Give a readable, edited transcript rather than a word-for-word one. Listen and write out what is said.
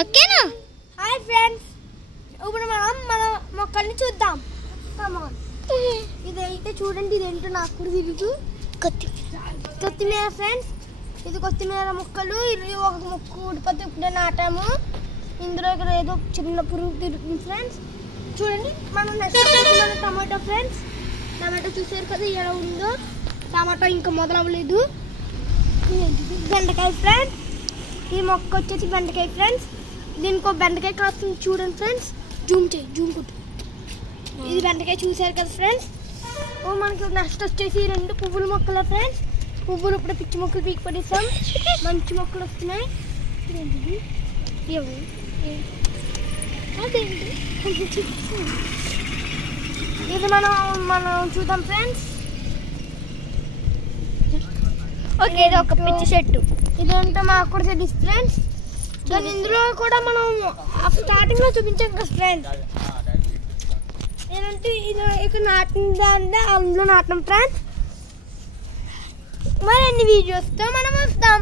ఓకేనా? Hi friends, ఇప్పుడు మన మొక్కల్ని చూద్దాం. ఇదైతే చూడండి, ఇదేంటో నాకు కూడా తెలియదు. కొత్తిమీర ఫ్రెండ్స్, ఇది కొత్తిమీర మొక్కలు. ఇది ఒక మొక్క ఊడిపోతే ఇప్పుడే నాటాము. ఇందులో ఇక్కడ ఏదో చిన్న పురుగు తిరుగుతుంది ఫ్రెండ్స్. చూడండి, మనం నెక్స్ట్ మన టమాటో ఫ్రెండ్స్. టమాటో చూసారు కదా ఎలా ఉందో. టమాటో ఇంకా మొదలవ్వలేదు. బెండకాయ ఫ్రెండ్స్, ఈ మొక్క వచ్చేసి బెండకాయ ఫ్రెండ్స్. దీనికి బెండకాయ కాస్తుంది చూడండి ఫ్రెండ్స్. జూమ్ కొట్టు. ఇది బెండకాయ చూసారు కదా ఫ్రెండ్స్. మనకి నెక్స్ట్ వచ్చేసి 2 పువ్వుల మొక్కలు ఫ్రెండ్స్. పువ్వులు ఇప్పుడు పిచ్చి మొక్కలు పీకి పడేసాం. మంచి మొక్కలు వస్తున్నాయి. ఇది మనం చూద్దాం ఫ్రెండ్స్. ఓకే, ఇది ఒక పిచ్చి చెట్టు. ఇదేంటో మాకు కూడా తెలుసు ఫ్రెండ్స్. కానీ ఇందులో కూడా మనం స్టార్టింగ్ లో చూపించాం కదా ఫ్రెండ్స్. ఏంటంటే ఇది ఇక్కడ నాటిందా అందులో నాటం ఫ్రెండ్స్. మరిన్ని వీడియోస్తో మనం వస్తాం.